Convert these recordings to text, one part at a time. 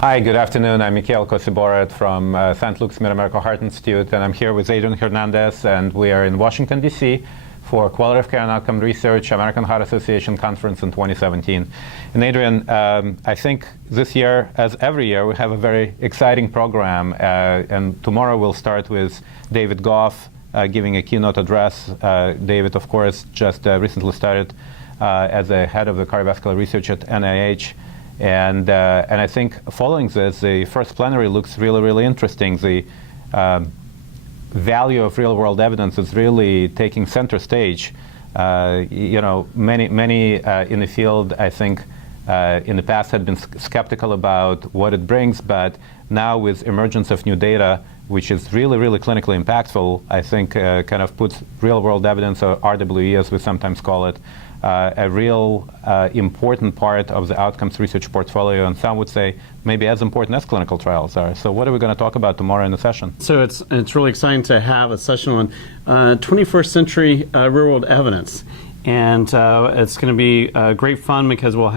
Hi, good afternoon. I'm Mikhail Kosiborod from St. Luke's Mid-America Heart Institute, and I'm here with Adrian Hernandez, and we are in Washington, D.C. for Quality of Care and Outcome Research American Heart Association Conference in 2017. And Adrian, I think this year, as every year, we have a very exciting program, and tomorrow we'll start with David Goff giving a keynote address. David, of course, just recently started as a head of the cardiovascular research at NIH. And I think following this, the first plenary looks really, really interesting. The value of real-world evidence is really taking center stage. You know, many in the field, I think, in the past had been skeptical about what it brings, but now with emergence of new data, which is really, really clinically impactful, I think kind of puts real-world evidence, or RWE as we sometimes call it, a real important part of the outcomes research portfolio, and some would say maybe as important as clinical trials are. So what are we going to talk about tomorrow in the session? So it's really exciting to have a session on 21st century real-world evidence. And it's going to be great fun because we'll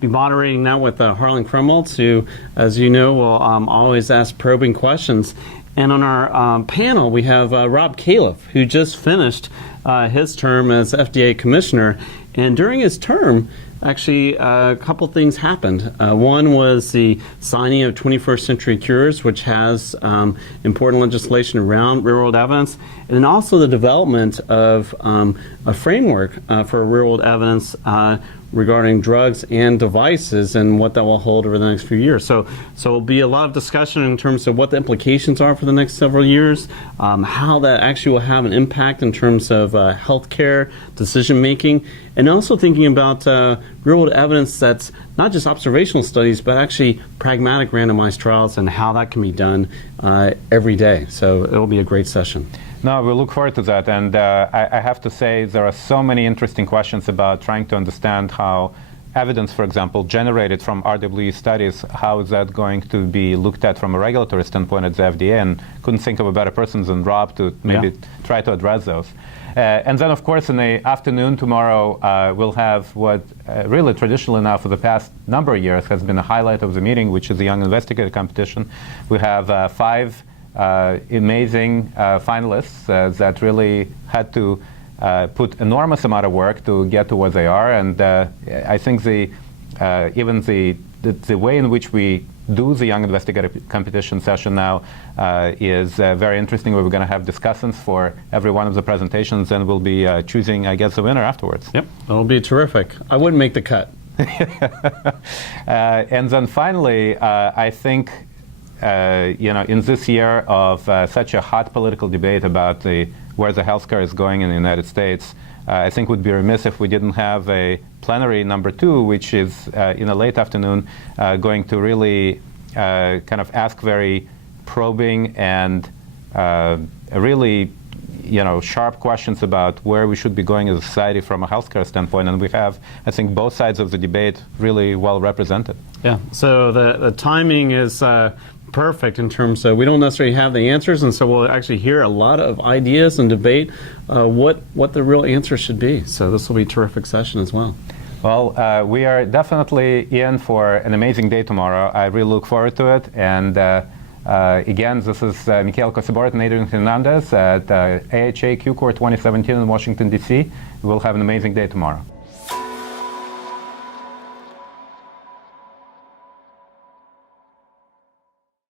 be moderating now with Harlan Krumholtz, who, as you know, will always ask probing questions. And on our panel, we have Rob Califf, who just finished his term as FDA commissioner. And during his term, actually, a couple things happened. One was the signing of 21st Century Cures, which has important legislation around real-world evidence, and then also the development of a framework for real-world evidence regarding drugs and devices and what that will hold over the next few years. So it'll be a lot of discussion in terms of what the implications are for the next several years, how that actually will have an impact in terms of healthcare decision making, and also thinking about real-world evidence that's not just observational studies, but actually pragmatic randomized trials and how that can be done every day. So it'll be a great session. No, we look forward to that, and I have to say there are so many interesting questions about trying to understand how evidence, for example, generated from RWE studies, how is that going to be looked at from a regulatory standpoint at the FDA, and couldn't think of a better person than Rob to maybe try to address those. And then, of course, in the afternoon tomorrow, we'll have what really traditionally now for the past number of years has been a highlight of the meeting, which is the Young Investigator Competition. We have 5 amazing finalists that really had to put enormous amount of work to get to where they are, and I think even the way in which we do the Young Investigator Competition session now is very interesting. We're going to have discussions for every one of the presentations, and we'll be choosing, I guess, the winner afterwards. Yep, it'll be terrific. I wouldn't make the cut. And then finally, I think you know, in this year of such a hot political debate about where the healthcare is going in the United States, I think would be remiss if we didn't have a plenary number 2, which is in a late afternoon, going to really kind of ask very probing and really, you know, sharp questions about where we should be going as a society from a healthcare standpoint, and we have, I think, both sides of the debate really well represented. Yeah. So the timing is perfect in terms of we don't necessarily have the answers, and so we'll actually hear a lot of ideas and debate what the real answer should be. So this will be a terrific session as well. Well, we are definitely in for an amazing day tomorrow. I really look forward to it. And again, this is Mikhail Kosiborod and Adrian Hernandez at AHA QCOR 2017 in Washington, D.C. We'll have an amazing day tomorrow.